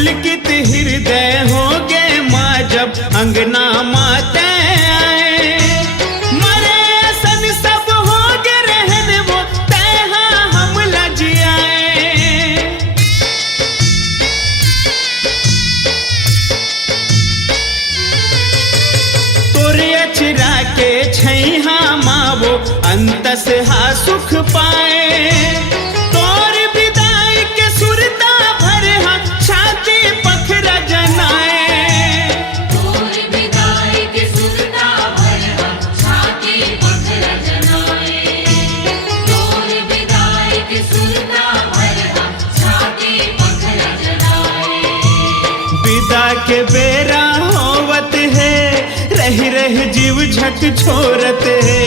पुलकित हृदय हो गए माँ जब अंगना माते आए। मरे सन सब हो गए रहन वो तैहा हम लज आए। तोरे अचरा के छैहा माँ वो अंतस हा सुख पाए। तोर विदाई के सुरता भरे हा छाती पखरा जनाए। तोर विदाई के सुरता भरे हा छाती पखरा जनाए। तोर विदाई के सुरता भरे हा छाती पखरा जनाए। विदा के बेरा होवत है रह रह जीव झक छोरत है।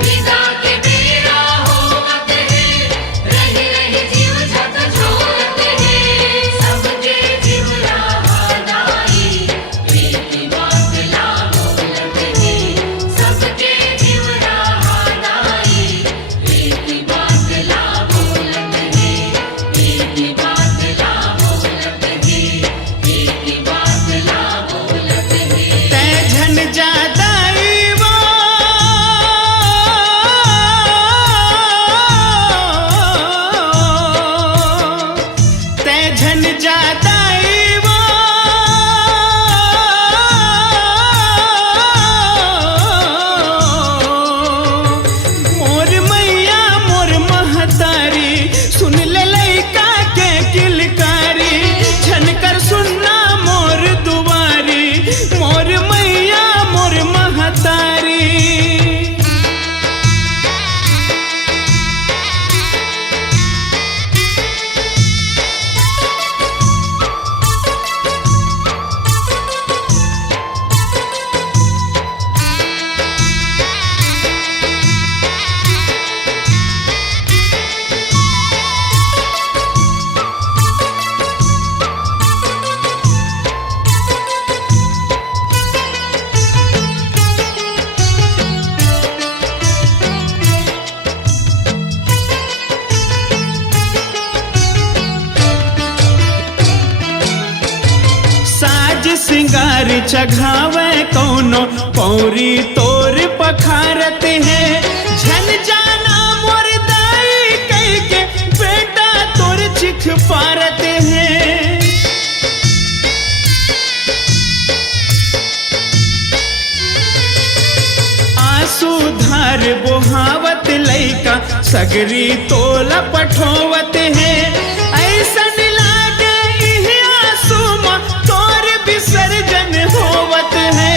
विदा के बेरा होवत है रह रह जीव झक छोरत है। सबके जीव राहदाई प्रीति बात ला बोलत है। सबके जीव राहदाई प्रीति बात ला बोलत है। प्रीति बात ला बोलत है। प्रीति बात ला बोलत है। तै झन जादाई वो तै झन जादाई वो मोर मैया मोर महतारी सुन ले लइका के किलकारी। झनकर सुनना मोर दुआरी मोर मैया मोर महतारी। साज सिंगार चघावे कौनो पौरी तोर पखारत है। झन जाना मोर दाई कह के बेटा तोर चिख पारत है। आंसू धार बोहावत लइका सगरी तोला पठोवत है। ऐसन लागे इह आंसू माँ तोर विसर्जन होवत है।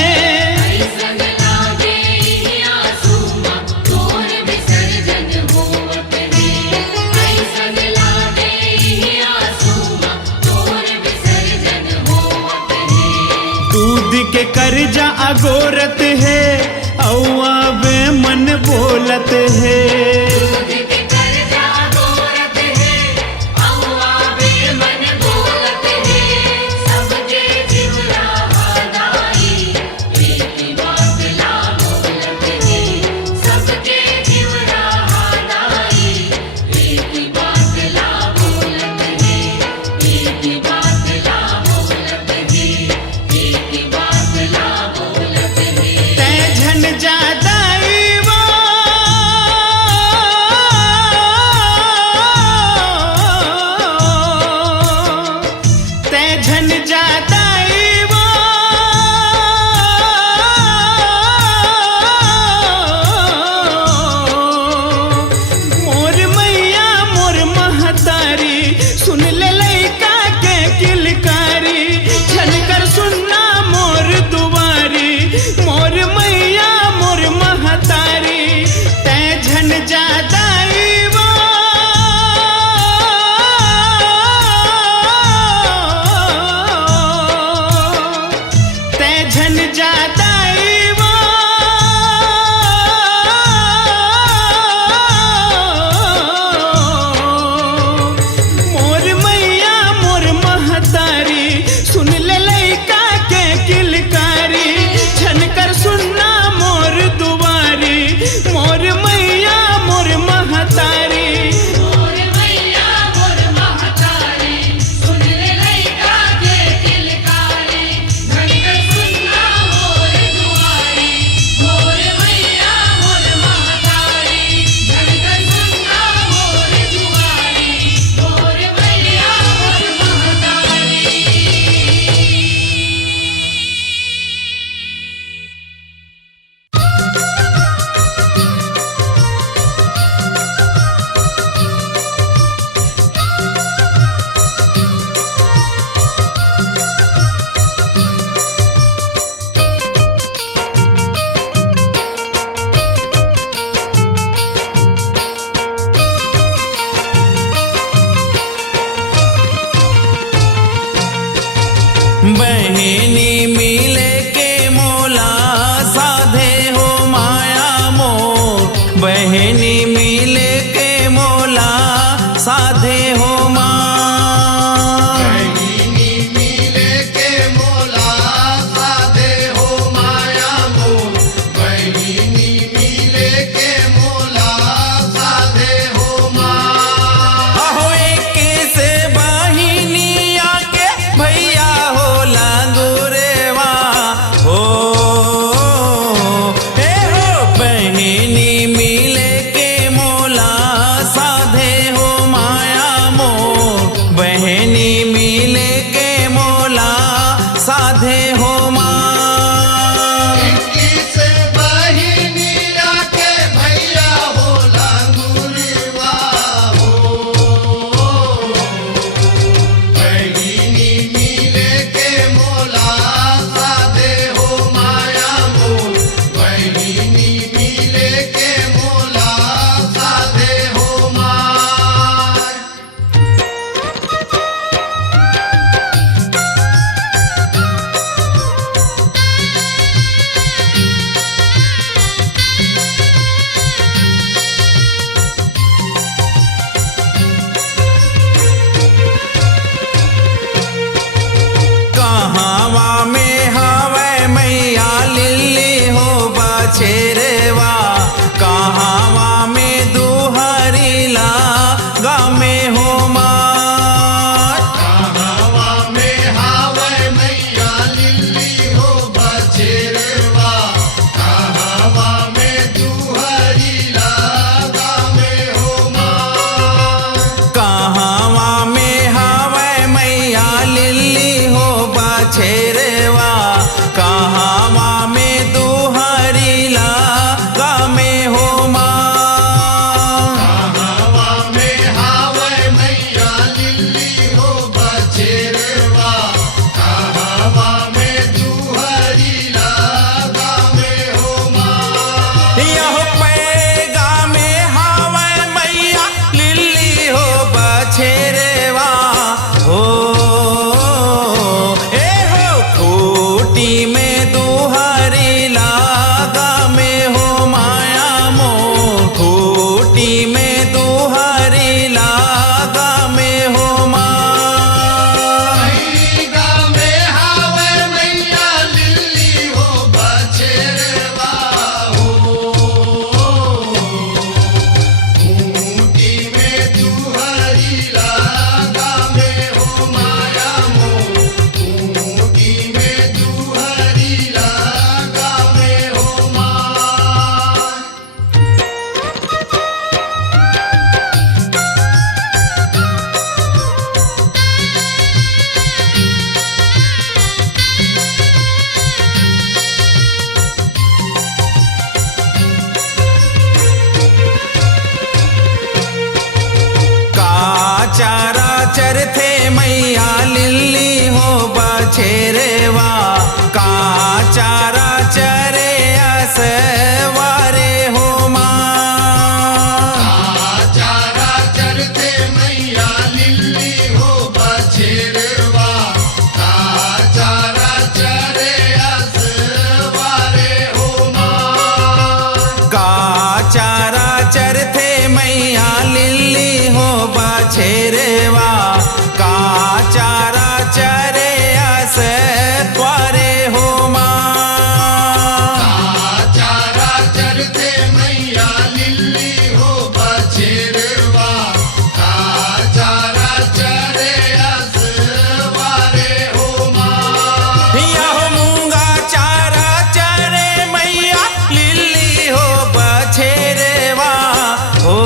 ऐसन लागे इह आंसू माँ तोर विसर्जन होवत है। ऐसन लागे इह आंसू माँ तोर विसर्जन होवत है। दूध के कर्जा अगोरत है औआ बे मन बोलत है। दूध के कर्जा गोरत है औआ बेमन बोलत है। सबके जीव राहदाई प्रीति बात ला बोलत है। सबके जीव राहदाई प्रीति बात ला बोलत है। प्रीति बात ला बोलत है। प्रीति बात ला बोलत है। तै झन जादाई वो तै झन जादाई वो मोर मैया मोर महतारी सुन ले लइका के किलकारी। झनकर सुनना मोर दुआरी मोर मैया मोर महतारी। तै झन जादाई वो बहनी मिले के मोला साधे हो माया मोर, बहनी मिले के मोला साधे हो माँ। बहनी मिले के मोला साधे हो माया मोर, बहनी मिले के मोला साधे हो माँ। अहो एक से बहिनी आके भैया हो लगुरेवा हो, हे हो बहनी मिले के मोला साधे हो माया मोर, बहनी मिले के मोला साधे हो माँ। इक्कीस बहिनी आके भैया हो लगुरवा हो, बहिनी मिले के मोला साधे हो माया मोर, बहिनी मिले के मोला साधे हो माँ। कहावा में हवे मैया लिल्ली हो बछेरवा, कहावा में दुहरीला गामे हो मार। कहावा में हावे मैया लिल्ली हो बछेरवा, कहावा में दुहरी लागा में हो माँ। कहावा में हवे मैया लिल्ली हो बछेरवा, कहावा में दुहरीला गामे हो माँ। कहावा में हावे मैया लिल्ली हो बछेरवा, कहावा में दुहरी लागा में हो माँ। यह पैगा में हवे मैया लिल्ली हो बछेरवा हो, ए हो खूटी में दुहरी लागा में हो माया मोर, खूटी में दुहरी लागा में हो माँ। पैगा में हावे मैया लिल्ली हो बछेरवा हो, खूंटी में दुहरी लागा में हो माया मोर, खूंटी में दुहरी लागा में हो माँ। काचारा चरथे मैया लिल्ली हो बछेरवा, काचारा चरे असवारे हो माँ। चारा चरते मैया लिल्ली हो बछेरवा, चारा चरे असवारे हो माँ। काचारा चरथे मैया लिल्ली हो बछेरवा, काचारा चरे असवारे हो माँ। चारा चरते मैया लिल्ली हो बछेरवा, चारा चरे असवारे हो माँ। यह मूंगा चारा चरे मैया लिल्ली हो बछेरवा हो,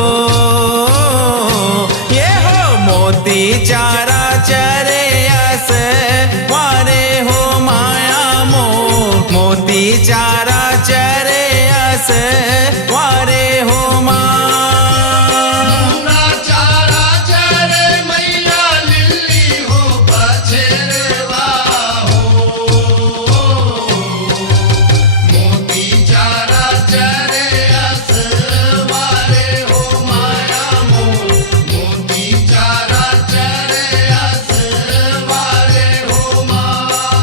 ये हो मोती चारा चरे असवारे हो माया मोर, मोती चारा चरे असवारे हो माँ। चारा चरे मैया लिल्ली हो बछेरवा हो, मोती चारा चरे असवारे हो माया मोर, मोती चारा चरे असवारे हो माँ।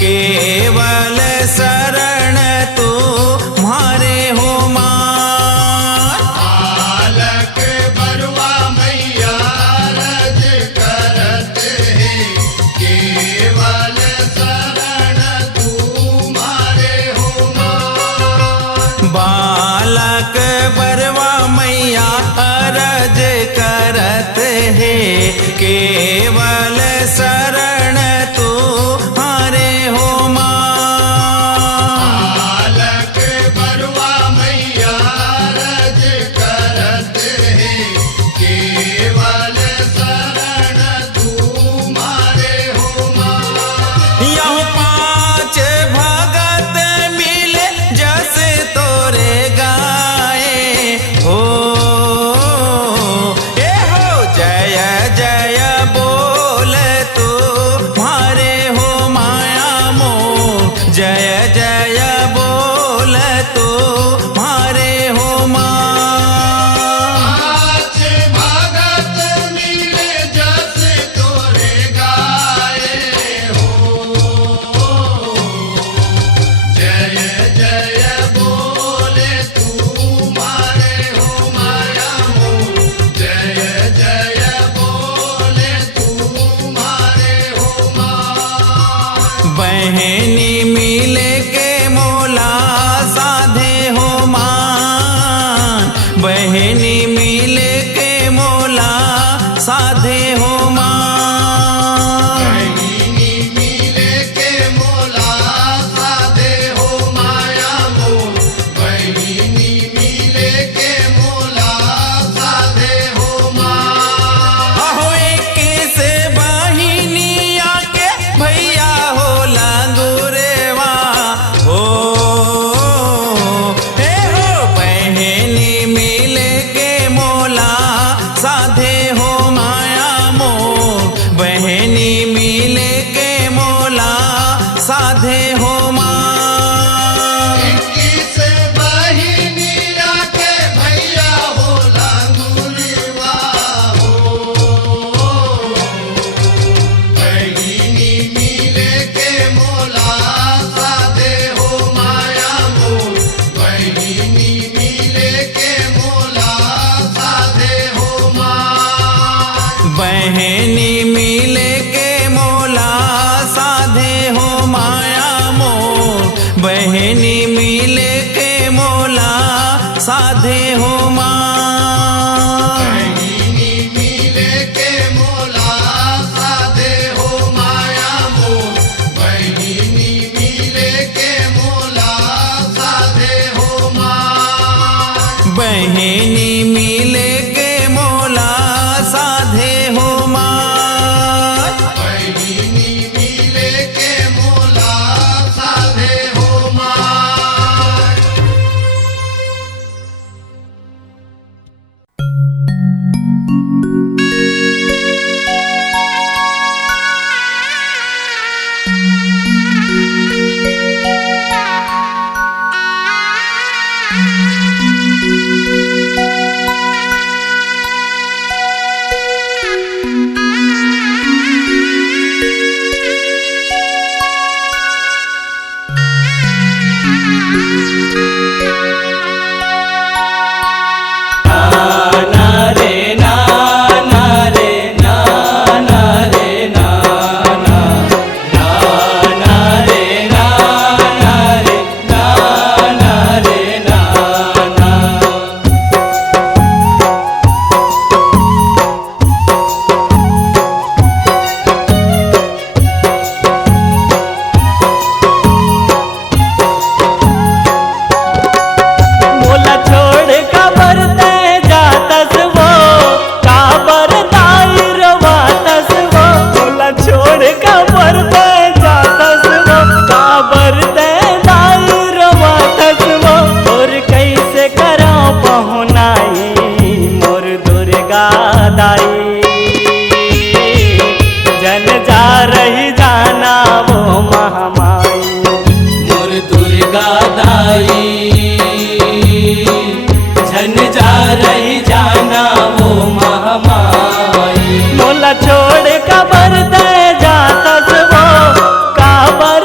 केवल शरण तू मारे हो माँ। बालक बरुआ मैया रज करत है, केवल शरण तुम्हारे हो माँ। बालक बरवा मैया अरज करत है, केवल शरण तू हारे हो माँ। बालक बरुआ मैया रज करत है, केवल शरण तुम्हारे हो माँ। यह पाँच भगत मिले जस तोरे गाए हो, ए हो जय जय बोल तू मारे हो माया मोह, जय जय बोल तू मारे हो माँ। पाँच भगत मिले जस तोरे गाए हो, जय जय बोले तुम्हारे हो माया मोह, जय जय बोले तुम्हारे हो माँ। बहनी मिले के मोला साधे हो मान, बहनी मिले के मोला साधे हो मान। बहिनी मिले के मोला साधे हो माया मोह, बहिनी मिले के मोला साधे हो माँ। अहो एक से बहिनी आके भैया हो लगुरेवा हो, हे हो बहनी मिले के मोला साधे हो माया मोह, बहनी मिले के मोला साधे हो माँ। इक्कीस बहिनी आके भैया हो लंगुरवा हो, बहिनी मिले के मोला साधे हो माया मोह, बहिनी मिले के मोला साधे हो माँ। बहनी मिले के मोला साधे हो माया मोह, बहनी मिले के मोला साधे हो माँ। बहिनी मिले के मोला साधे हो माया मोह, बहिनी मिले के मोला साधे हो माँ। बहनी मिले के मोला साधे हो माँ। बहिनी मिले के मोला साधे हो माँ। छोड़ कबर दे जातस वो काबर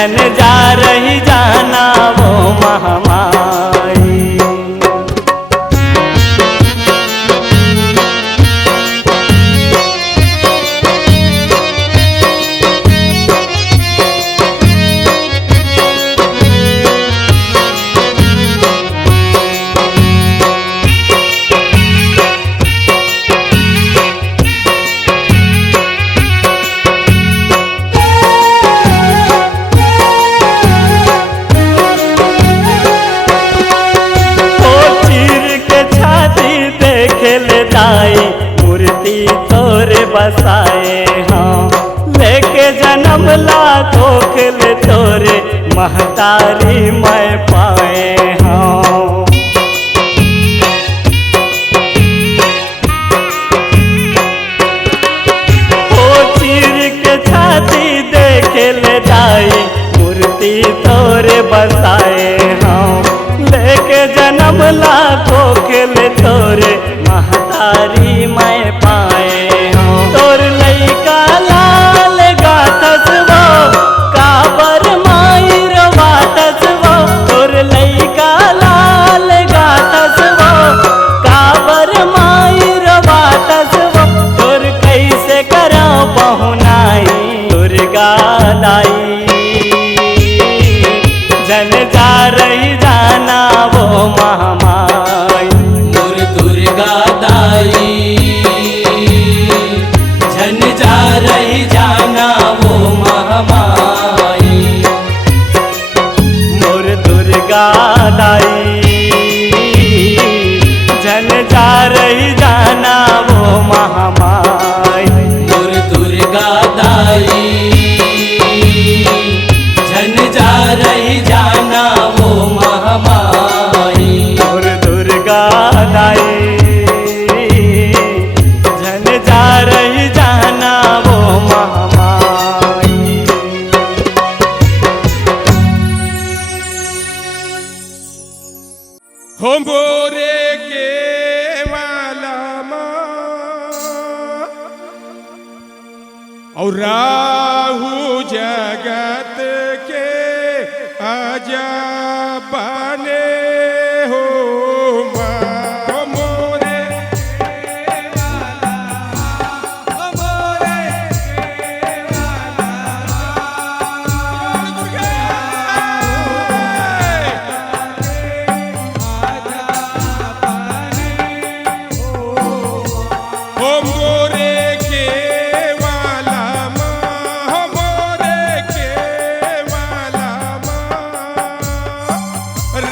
जन जा रही जाना वो महामाई। मूर्ति तोरे बसाए हाँ, लेके जन्म ला कोखल तोरे महतारी मैं पाए हाँ। ओ चीर के छाती देखे ले दाई मूर्ति तोरे बसाए हाँ, लेके जन्म ला कोखल तोरे महतारी मैं पाए हूँ। तोर लइका लाल गाथस वो काबर माई रवातस वो, तोर लइका लाल गाथस वो काबर माई रवातस वो, तोर कैसे करो बहुनाई दुर्गा दाई। जन जा रही जाना वो महामाई दुर्गा दाई, जन जा रही जाना वो महामाई। मोर दुर्गा दाई, जन जा रही जाना वो महामाई। मोर दुर्गा दाई, जन जा रही जाना वो महामाई। मोर दुर्गा दाई, जन जा रही जाना वो महामाई। हो मोरे के वाला और राहु जगत के अजब बने हो माँ। मोरे के वाला, मोरे के हो मोरे के वाला माँ, मोरे के वाला माँ।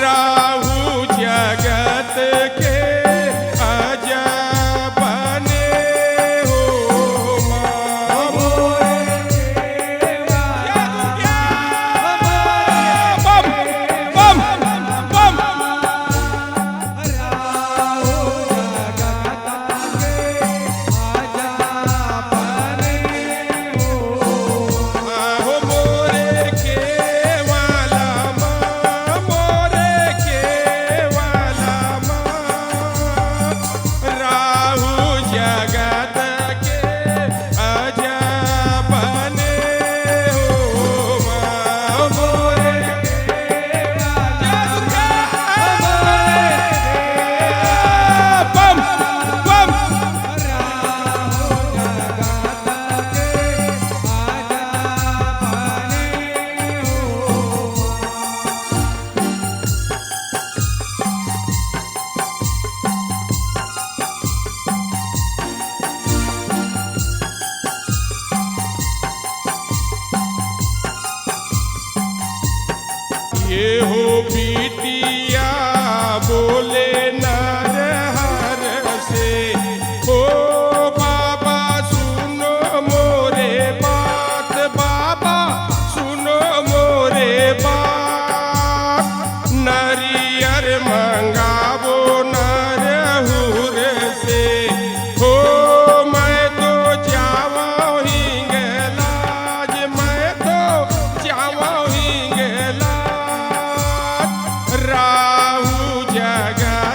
राहु जगत के अजब बने हो माँ। मोरे के वाला, बम बम बम आहो मोरे के वाला माँ, मोरे के वाला माँ। राहु जगत के अजब बने हो माँ। मोरे के वाला, बम बम ये हो बिटिया बोले नर हर से, ओ बाबा सुनो मोरे बात, बाबा सुनो मोरे बात। नरियर मंगावो नरहुर से, हो मैं तो जावा हिंगलाज, मैं तो जावा हिंगलाज। राहु जगत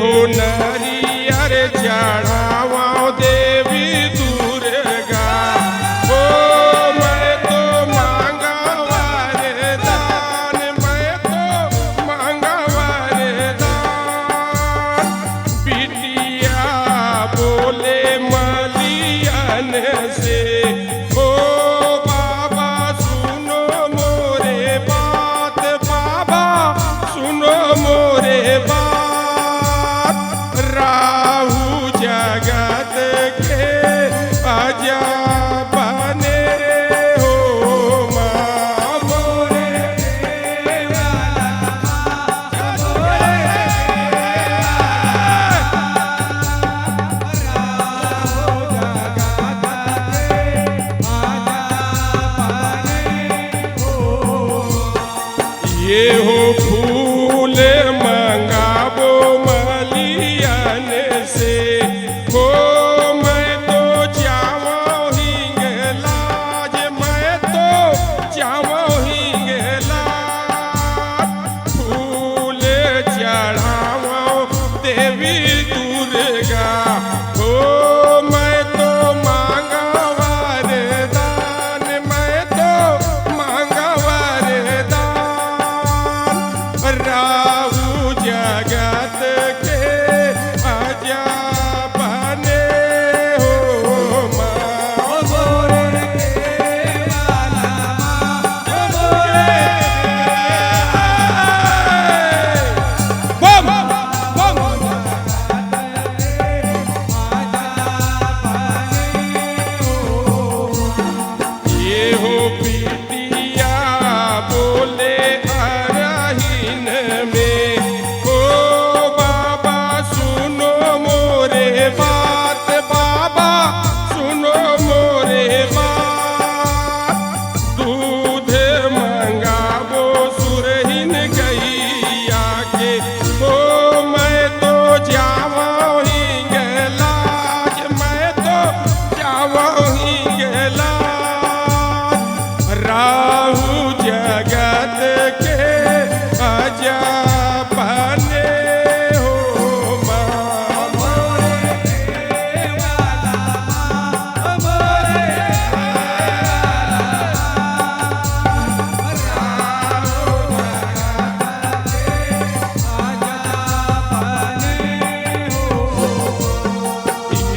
हो नरियर चढ़ावा देवी दुर्गा हो मैं तो मांगा वरदान मैं तो मांगा वरदान बिटिया बोले मलियन से ओ बाबा सुनो मोरे बात बाबा सुनो मोरे बात राहु जगत के अजब बने हो माँ मोरे ये हो फूल मंगाबो मलियन से हो मैं तो जावो हिंगलाज मैं तो जावो हिंगलाज फूल चढ़ावो देवी दुर्गा हो मैं तो मांगा वरदान मैं तो मांगा वरदान राहु जगत के अजब बने हो माँ मोरे बम बम ये हो बिटिया बोले अरहीन में ओ बाबा सुनो मोरे बात बाबा सुनो मोरे बात दूध मंगाबो सुरहीन गैया के ओ मैं तो जावा हिंगलाज मैं तो जावा हिंगलाज राहु जगत के अजब बने हो माँ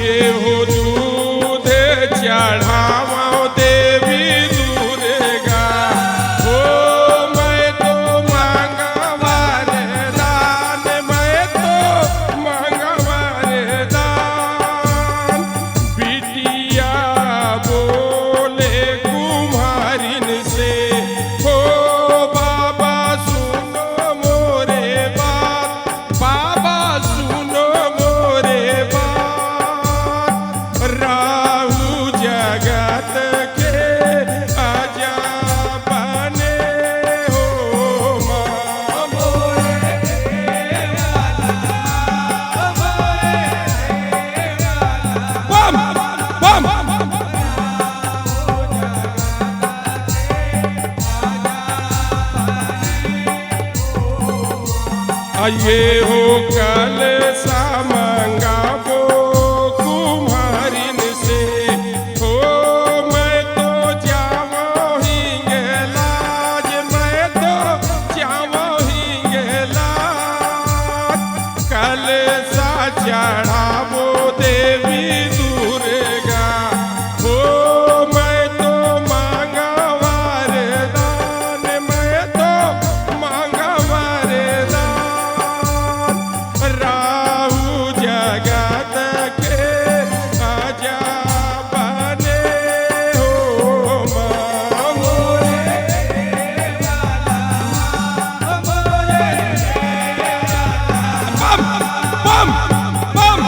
ये हो दूध चढ़ावा देवी दुर्गा हो मैं तो मांगा वरदान मैं तो मांगा वरदान बिटिया बोले कुम्हारिन से हो बाबा सुनो मोरे बात बाबा सुनो मोरे बात राहु जगत के अजब बने हो माँ मोरे बम बम ये हो कल सा मंगाबो कुम्हारिन से हो मैं तो जावो हिंगलाज मैं तो जावो हिंगलाज कल सा चढ़ाबो देवी दुर्गा हो मैं तो मांगा वरदान मैं तो मांगा वरदान राहु जगत के अजब बने हो माँ मोरे बम बम बम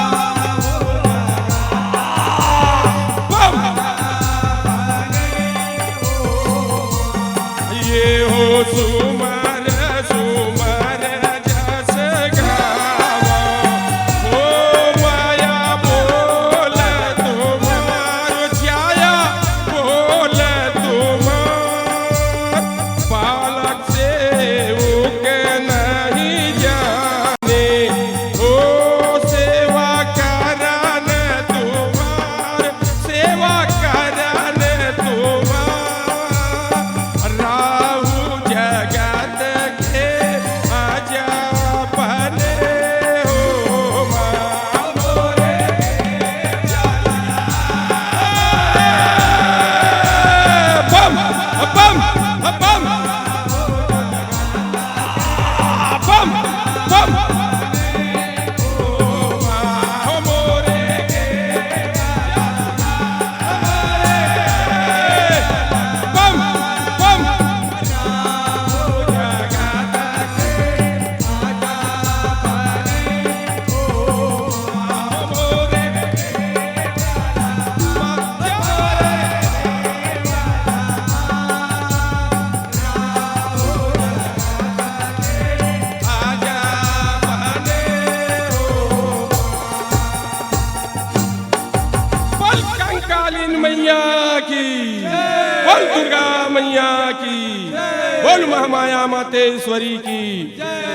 बोल महामाया मातेश्वरी की,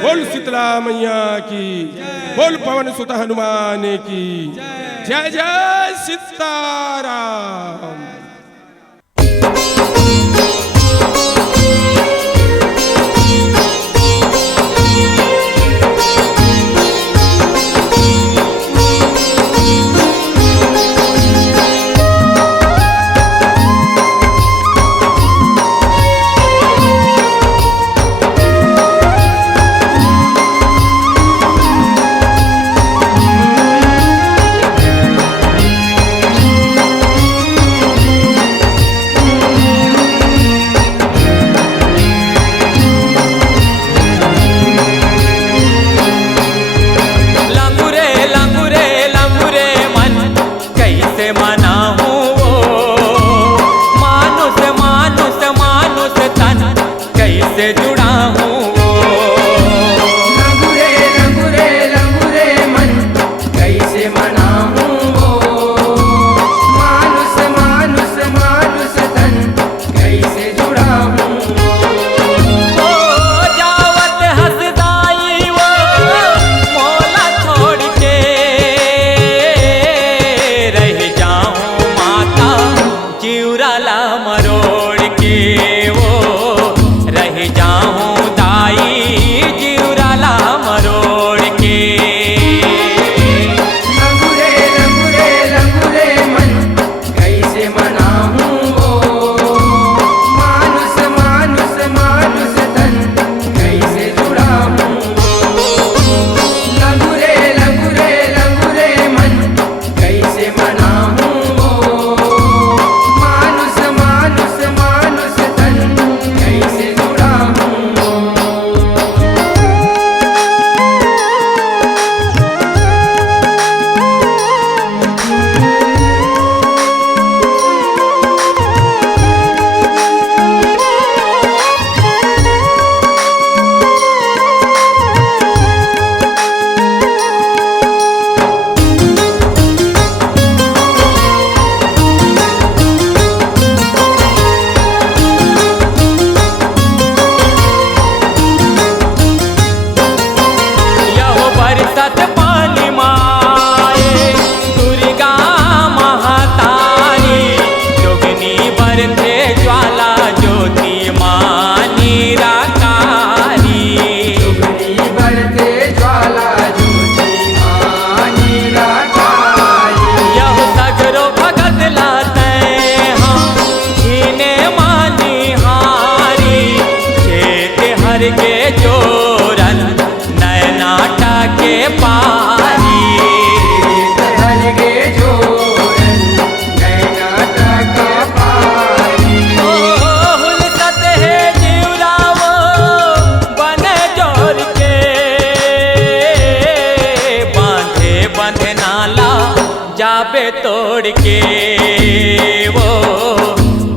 बोल शीतला मैया की, बोल पवन सुत हनुमान की जय जय सीताराम। जाबे तोड़ के वो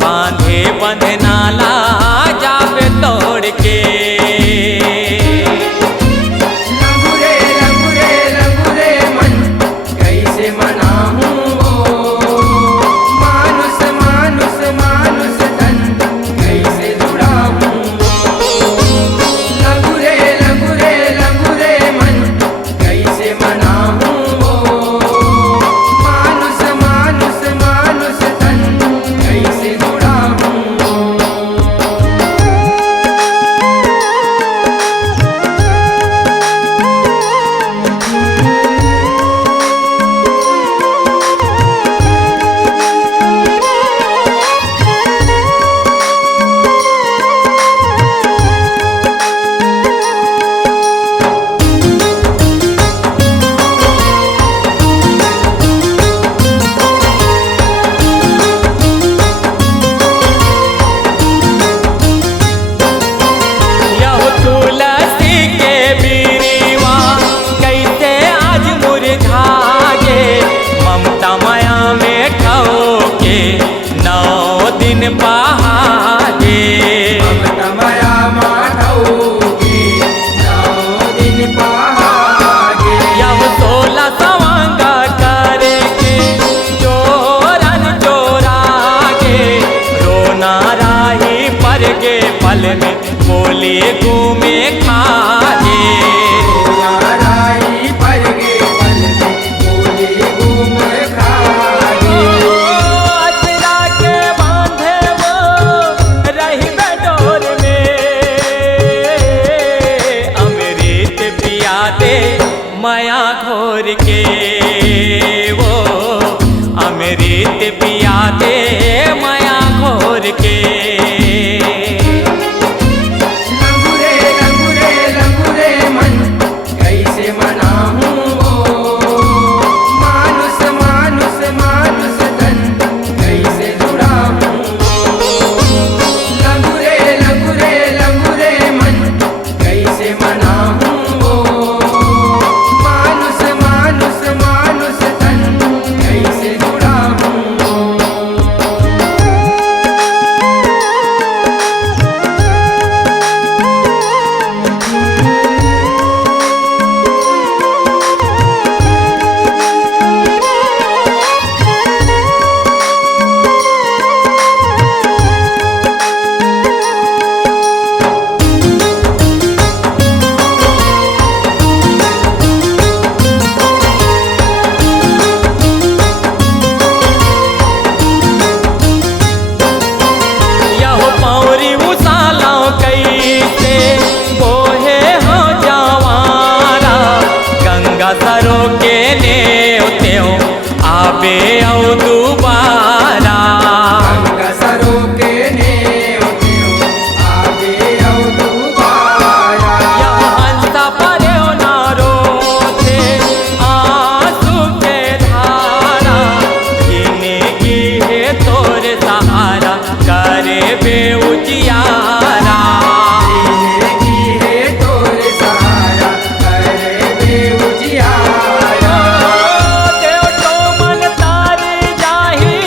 बांधे बंधनाला जाबे तोड़ के। लंगुरे मन कैसे मनाऊं मानुस मानुस मानुस तन कैसे जुड़ाऊं। लंगुरे मन कैसे मनाऊं मानुस मानुस मानुस तन वो अमृत पिया दे माया घोर के। लंगूरे मन कैसे मनाऊं मानुष मानुष मानुष तन कैसे जुड़ाऊं। लंगूरे मन कैसे मनाऊं मानुष मानुष मानुष तन कैसे जुड़ाऊं। यहो पौरी उसालाओ कैसे बोहे हो जवारा गंगा सरो के ने त्यों आबे औ दुबारा। गंगा सरो के नेव त्यों आगे औ दुबारा। यहो हंसा पर्यो नारो थे आंसू के धारा किने की है तोर सहारा करे बे उजियारा। की है तोर सहारा करे बे उजियारा। देव तो मन तारी जाही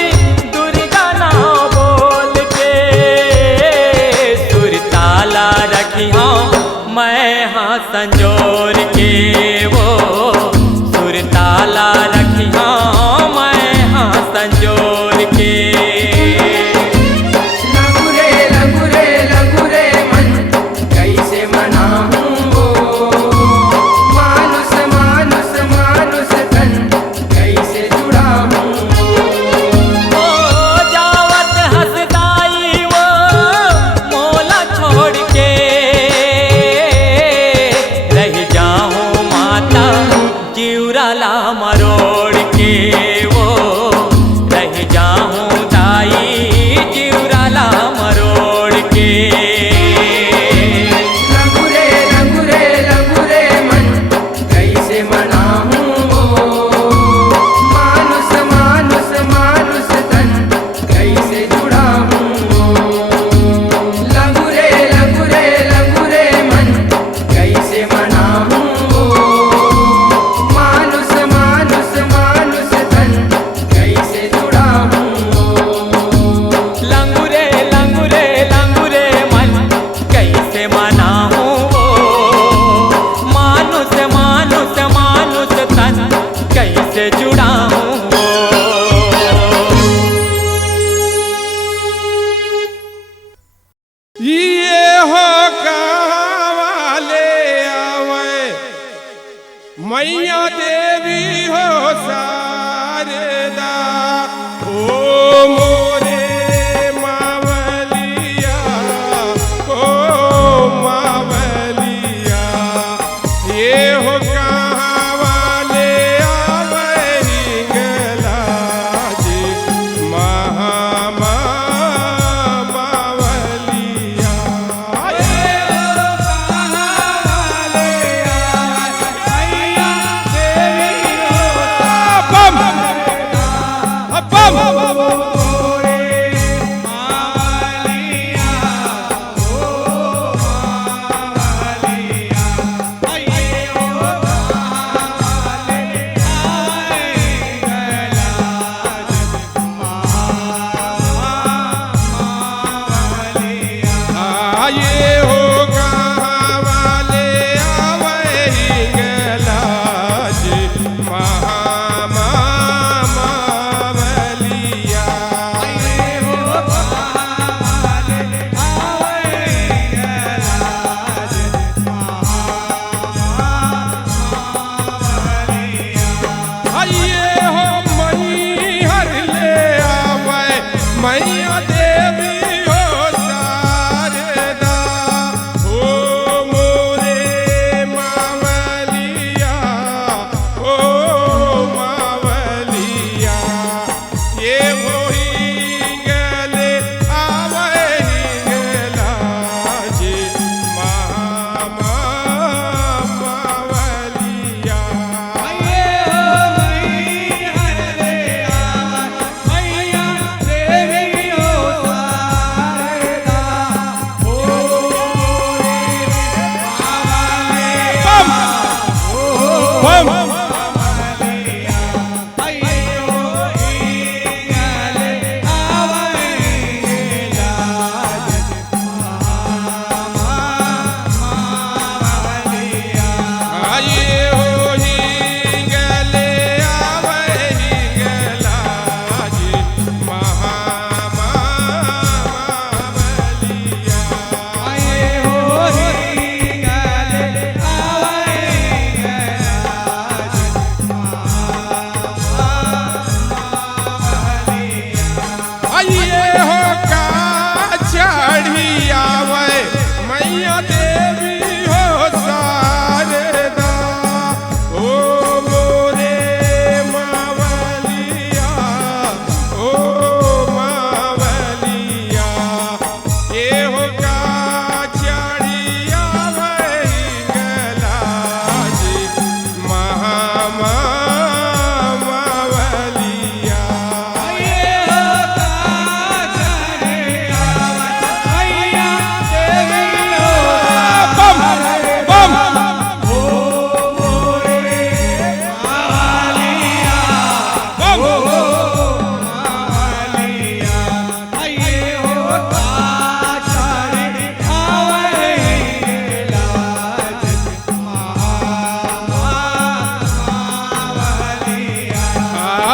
दुर्गा नाम बोल के सुर ताला रखी हूँ मैं हाँ संजोर के। वो सुर ताला रखी हूँ मैं हाँ संजोर के। लंगूरे मन कैसे मनाऊं मानुष मानुष मानुष तन कैसे जुड़ाऊं। ओ जावत हसदाई वो मोला छोड़ के रह जाऊं माता जिउराला मरोड़ के। वो रह जाऊं दाई जिउराला मरोड़ के। लंगूरे मन कैसे मनाऊं मानुष मानुष मानुष तन कैसे जुड़ाऊं। लंगूरे मन कैसे मनाऊं मानुष मानुष मानुष तन कैसे जुड़ाऊं। लंगूरे मन कैसे मनाऊं मानुष मानुष मानुष तन कैसे जुड़ाऊं। ये हो कहाँ वाले आवे मैया देवी हो शारदा ओ मोरे मावलिया ओ मावलिया। ये हो कहाँ वाले आवे रिंगला जी महामा मावलिया।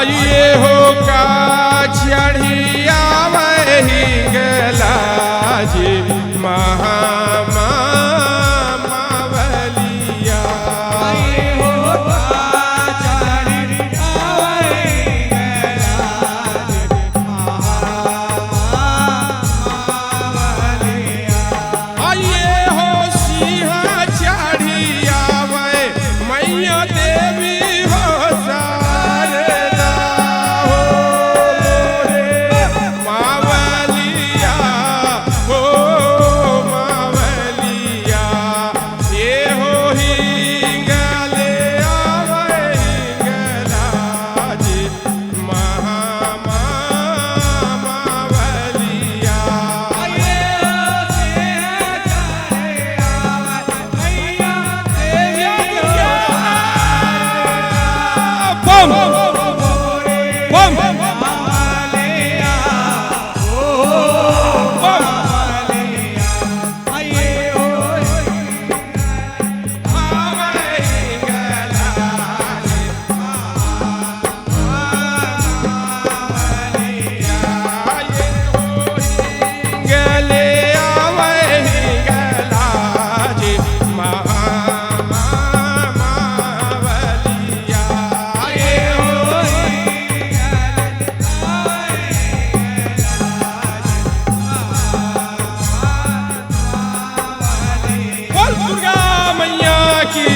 आइए हो का चढ़िया वही गला जी महामावलिया आइए हो सिंहा चढ़िया वै मैया देवी हो शारदा हो मोरे मावलिया हो मावलिया ये हो हिंगले आवे हिंगला जी महामावलिया बम बम गले आवे हिंगला जी महामावलिया ये हो बोल दुर्गा मैया की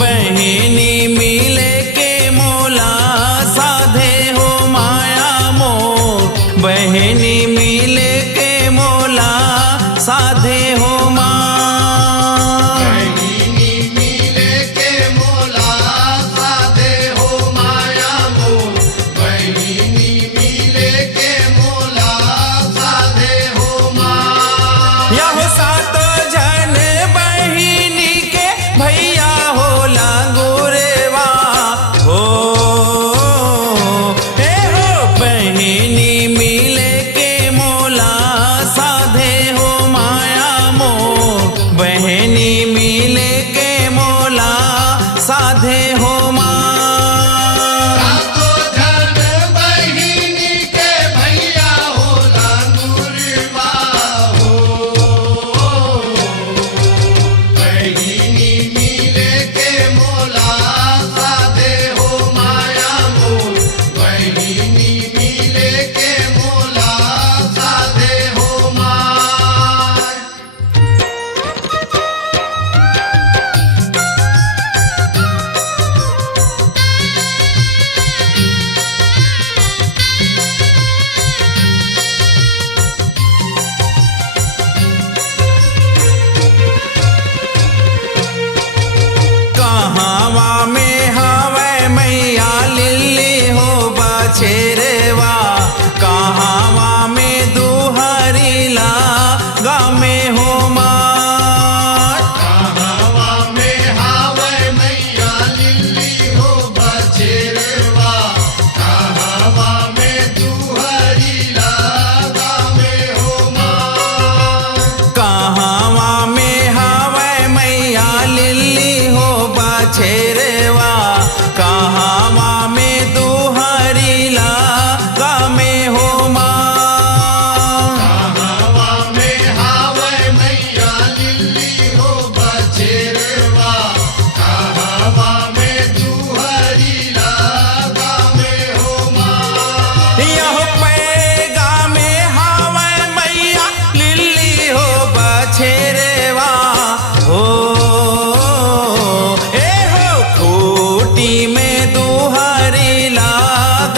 बहनी मिले के मोला साधे हो माया मोर बहनी मिले के मोला साधे हो माँ यह सात जन बहिनी के भैया हो लागुरेवा हो हे हो बहिनी मिले के मोला साधे हो माया मोर बहिनी मिले के मोला साधे हो माँ छेरेवा कहावा में दुहरीला गाँव में हो मार कहावा में हावे मैया लिल्ली हो बछेरवा कहावा में दुहरीला गाँव में हो मार कहावा में हावे मैया लिल्ली हो बछेरेवा कहावा में दुहरीला गाँव में हो माँ कहावा में हावे मैया लिल्ली हो बछेरवा कहावा में दुहरीला गाँव में हो मार यह पैगा में हावे मैया लिल्ली हो बछेरेवा हो ए हो खूटी में दुहरीला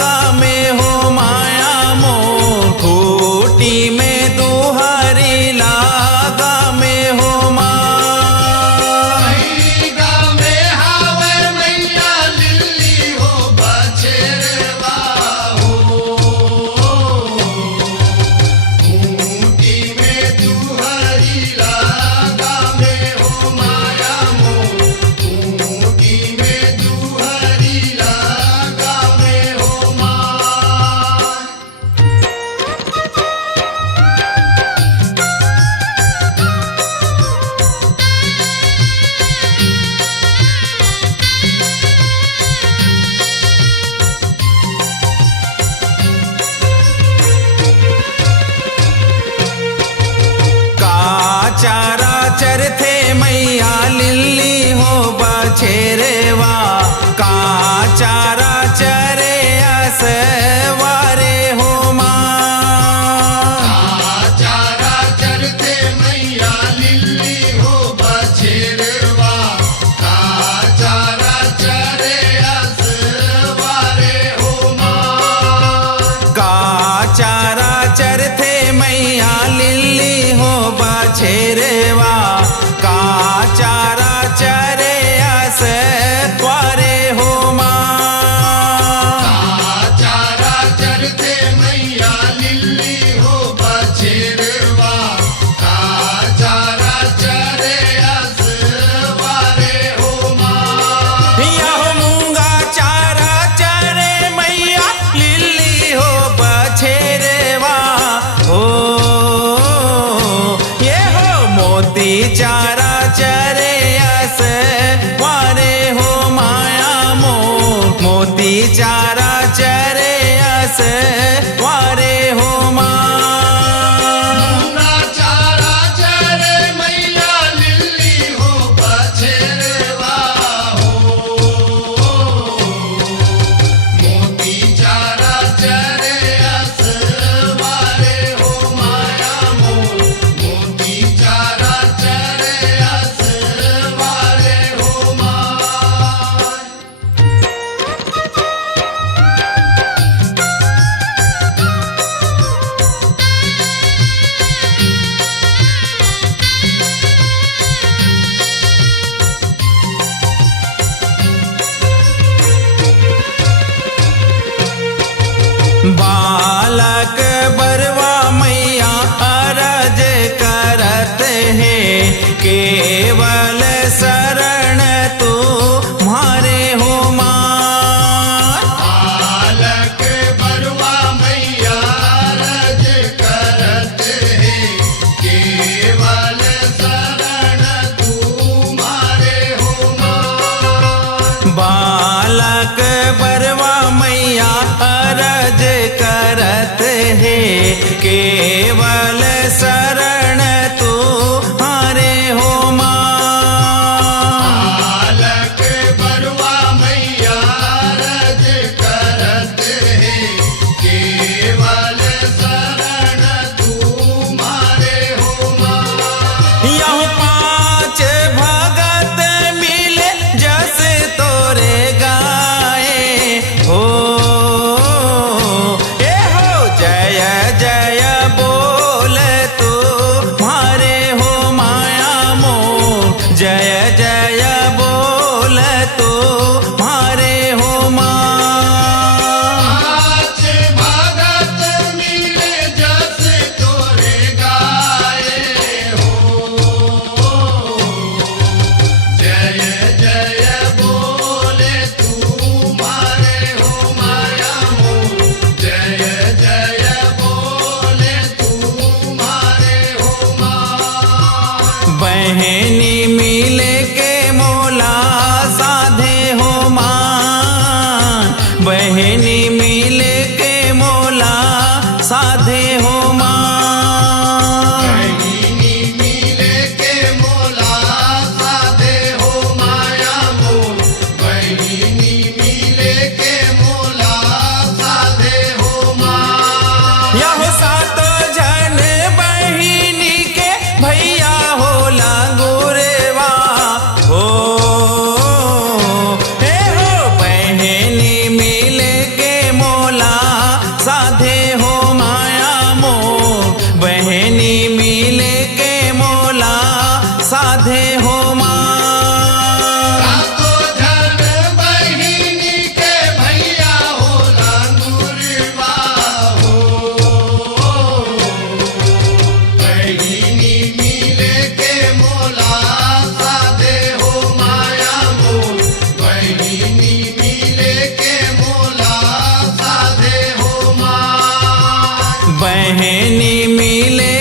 गाँव में हो माया मोर खूटी में दुहरीला गाँव में हो माँ गाँव में हावे मैया लिल्ली हो बछेरवा हो चरथे मैया लिल्ली हो बछेरवा का चारा चरे असवारे हो माँ चारा चरते मैया लिल्ली हो बछेरवा का चारा चरे असवारे हो माँ का चारा चरथे मैया लिल्ली हो बछेरवा का चारा चरे असवारे हो माँ चारा चरते मैया लिल्ली हो बछेरवा का चारा चरे असवारे हो माँ यह मूंगा चारा चरे मैया लिल्ली हो बछेरवा हो ये हो मोती चारा चरे असवारे हो माया मोती चारा चरे असवारे हो माँ चारा चरे मैया लिल्ली हो बछेरवा हो मोती चारा चरे असवारे हो माया मोती चारा चरे असवारे हो माँ बालक बरवा मैया अरज करत है केवल शरण तू मारे हो माँ बालक बरवा मैया रज करत है केवल शरण तुम्हारे हो माँ बालक बरवा मैया अरज करत है केवल शरण तू हारे हो माँ बालक बरवा मैया रज करत है केवल शरण तुम्हारे हो माँ यह पाँच भगत मिले जस तोरे गाए हो ए हो जय जय बोल तू मारे हो माया मोर जय जय बोल तू मारे हो माँ आज भगत मिले जस तोरे गाए हो जय जय बोले तुम्हारे हो माया मोर जय जय बोले तुम्हारे हो माँ बहनी मिले के मोला साधे हो मान बहनी मिले के मोला साधे हो मान बहिनी मिले के मोला साधे हो माया मोर बहिनी मिले के मोला साधे हो माँ यह सात जन बहिनी के भैया हो गुरेवा हो हे हो बहनी मिले के मोला साधे हो माया मोर बहनी मिले के मोला साधे हो माँ सातो जन बहिनी के भैया हो लांगुरवा हो बहिनी मिले के मोला साधे हो माया मोर बहिनी मिले के मोला साधे हो माँ बहनी मिले